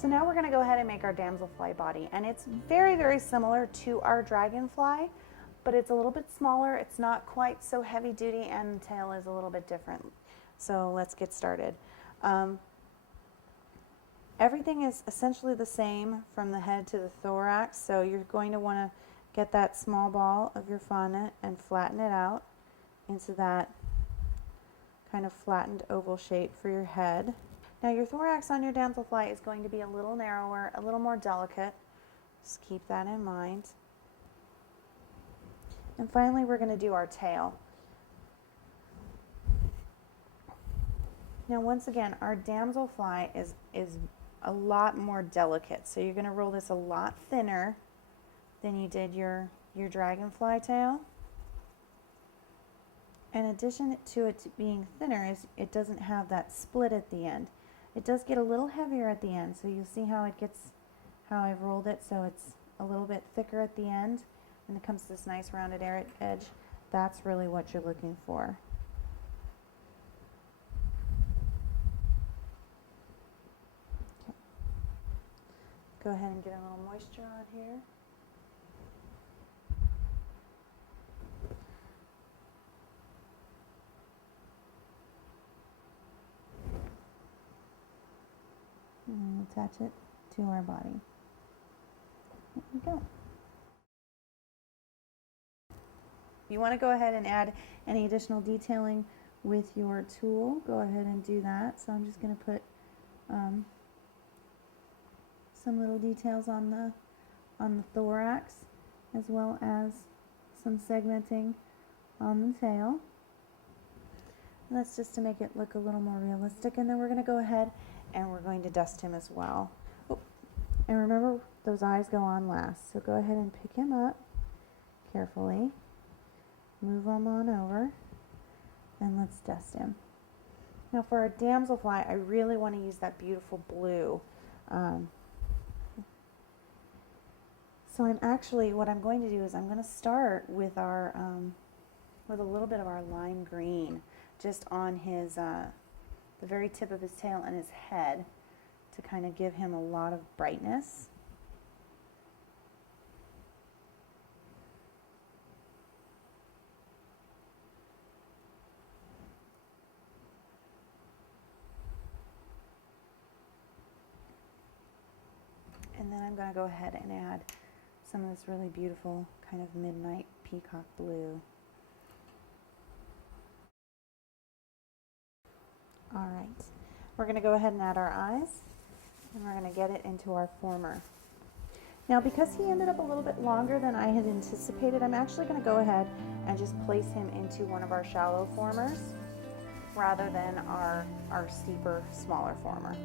So now we're going to go ahead and make our damselfly body, and it's very, very similar to our dragonfly, but it's a little bit smaller. It's not quite so heavy duty, and the tail is a little bit different. So let's get started. Everything is essentially the same from the head to the thorax, so you're going to want to get that small ball of your fondant and flatten it out into that kind of flattened oval shape for your head. Now your thorax on your damselfly is going to be a little narrower, a little more delicate. Just keep that in mind. And finally, we're going to do our tail. Now once again, our damselfly is a lot more delicate, so you're going to roll this a lot thinner than you did your dragonfly tail. In addition to it being thinner, is it doesn't have that split at the end. It does get a little heavier at the end, so you'll see how I've rolled it, so it's a little bit thicker at the end, and it comes to this nice rounded edge. That's really what you're looking for. Okay. Go ahead and get a little moisture on here. And attach it to our body. There we go. If you want to go ahead and add any additional detailing with your tool, go ahead and do that. So I'm just going to put some little details on the thorax, as well as some segmenting on the tail. And that's just to make it look a little more realistic. And then we're going to go ahead and we're going to dust him as well. Oh, and remember, those eyes go on last. So go ahead and pick him up carefully. Move him on over. And let's dust him. Now for our damselfly, I really want to use that beautiful blue. So what I'm going to do is I'm going to start with our, with a little bit of our lime green, just on his, the very tip of his tail and his head, to kind of give him a lot of brightness. And then I'm going to go ahead and add some of this really beautiful kind of midnight peacock blue. All right, we're going to go ahead and add our eyes, and we're going to get it into our former. Now because he ended up a little bit longer than I had anticipated, I'm actually going to go ahead and just place him into one of our shallow formers rather than our steeper, smaller former.